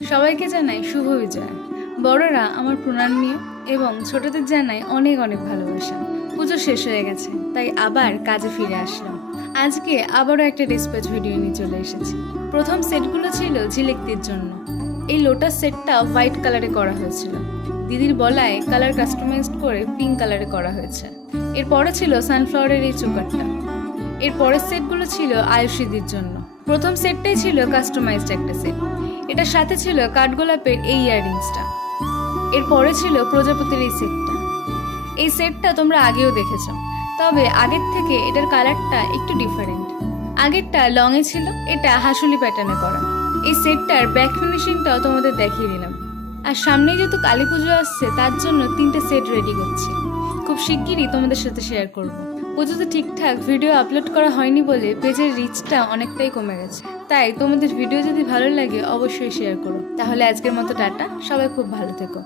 সবাইকে জানাই শুভ বিজয়। বড়রা আমার প্রণাম নিয়ে এবং ছোটদের জানাই অনেক অনেক ভালোবাসা। পুজো শেষ হয়ে গেছে, তাই আবার কাজে ফিরে আসলাম। আজকে আবারও একটা ডিসপ্যাচ ভিডিও নিয়ে চলে এসেছি। প্রথম সেটগুলো ছিল ঝিলিকতির জন্য। এই লোটাস সেটটা হোয়াইট কালারে করা হয়েছিল। দিদির বলায় কালার কাস্টমাইজড করে পিঙ্ক কালারে করা হয়েছে। এরপরে ছিল সানফ্লাওয়ারের এই চোকারটা। এর পরের সেটগুলো ছিল আয়ুষীদির জন্য। প্রথম সেটটাই ছিল কাস্টমাইজড একটা সেট। এটার সাথে ছিল কাঠগোলাপের এই ইয়াররিংসটা। এরপরে ছিল প্রজাপতির এই সেটটা। এই সেটটা তোমরা আগেও দেখেছো, তবে আগের থেকে এটার কালারটা একটু ডিফারেন্ট। আগেরটা লংয়ে ছিল, এটা হাসুলি প্যাটার্নে করা। এই সেটটার ব্যাক ফিনিশিংটাও তোমাদের দেখিয়ে দিলাম। আর সামনেই যেহেতু কালী পুজো আসছে, তার জন্য 3টে সেট রেডি করছি। খুব শিগগিরই তোমাদের সাথে শেয়ার করব। পুজোতে ঠিকঠাক ভিডিও আপলোড করা হয়নি বলে পেজের রিচটা অনেকটাই কমে গেছে। তাই তোমাদের ভিডিও যদি ভালো লাগে অবশ্যই শেয়ার করো। তাহলে আজকের মতো টাটা, সবাই খুব ভালো থেকো।